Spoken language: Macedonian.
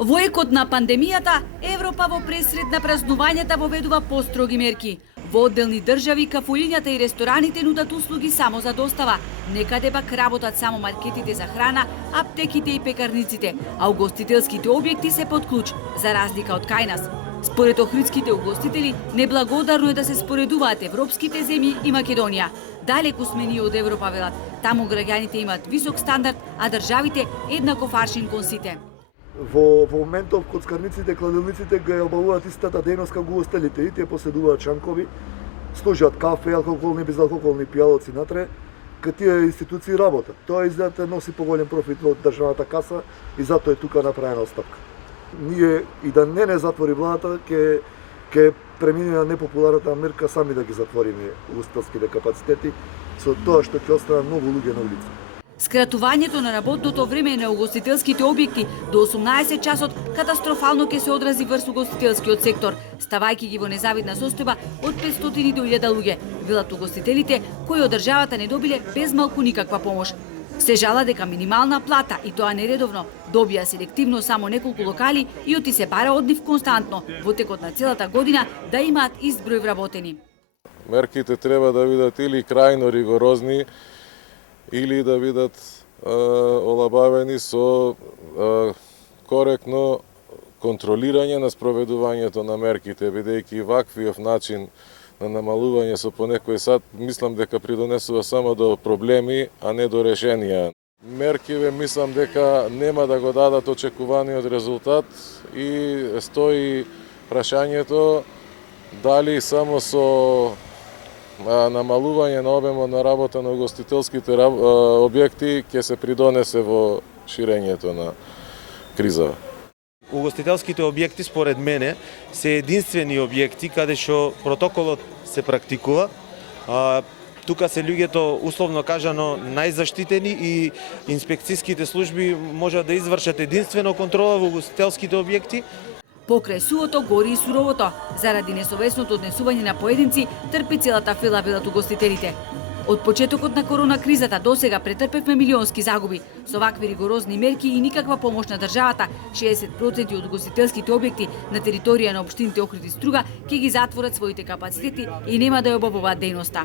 Во екот на пандемијата, Европа во пресред на празнувањата воведува построги мерки. Во одделни држави, кафулињата и рестораните нудат услуги само за достава. Некаде пак работат само маркетите за храна, аптеките и пекарниците, а угостителските објекти се под клуч, за разлика од кај нас. Според охридските угостители, неблагодарно е да се споредуваат европските земји и Македонија. Далеку сме ние од Европа, велат. Таму граѓаните имаат висок стандард, а државите еднаков аршин кон сите. Во моментов коцкарниците, кладилниците го обавуваат истата дејност како угостителите, и тие поседуваат шанкови, служат кафе, алкохолни, безалкохолни пијалоци натре, кај тие институции работат. Тоа изгледа носи поголем профит во државната каса и затоа е тука направена оставка. Ние и да не затвори владата, ќе премине на непопуларната мерка сами да ги затвориме угостителските капацитети, со тоа што ќе останат многу луѓе на улица. Скратувањето на работното време на угостителските објекти до 18 часот катастрофално ќе се одрази врз угостителскиот сектор, ставајќи ги во незавидна состојба од 500 до 1000 луѓе, велат угостителите кои од државата не добиле без малку никаква помош. Се жала дека минимална плата, и тоа нередовно, добија селективно само неколку локали и оти се бара од нив константно во текот на целата година да имаат ист број вработени. Мерките треба да бидат или крајно ригорозни, или да бидат олабавени со коректно контролирање на спроведувањето на мерките, бидејќи ваквиот начин на намалување со по некој сат, мислам дека придонесува само до проблеми, а не до решенија. Меркиве мислам дека нема да го дадат очекуваниот резултат и стои прашањето дали само со намалување на обемот на работа на угостителските објекти ќе се придонесе во ширењето на кризава. Угостителските објекти, според мене, се единствени објекти каде што протоколот се практикува. Тука се луѓето, условно кажано, најзаштитени и инспекцијските служби можат да извршат единствено контрола во угостителските објекти. Покрај сувото гори и суровото. Заради несовесното однесување на поединци, трпи целата фела, велат угостителите. Од почетокот на корона кризата до сега претрпевме милионски загуби. Со вакви ригорозни мерки и никаква помош на државата, 60% од угостителските објекти на територија на општините Охрид и Струга ќе ги затворат своите капацитети и нема да ја обавуваат дејноста.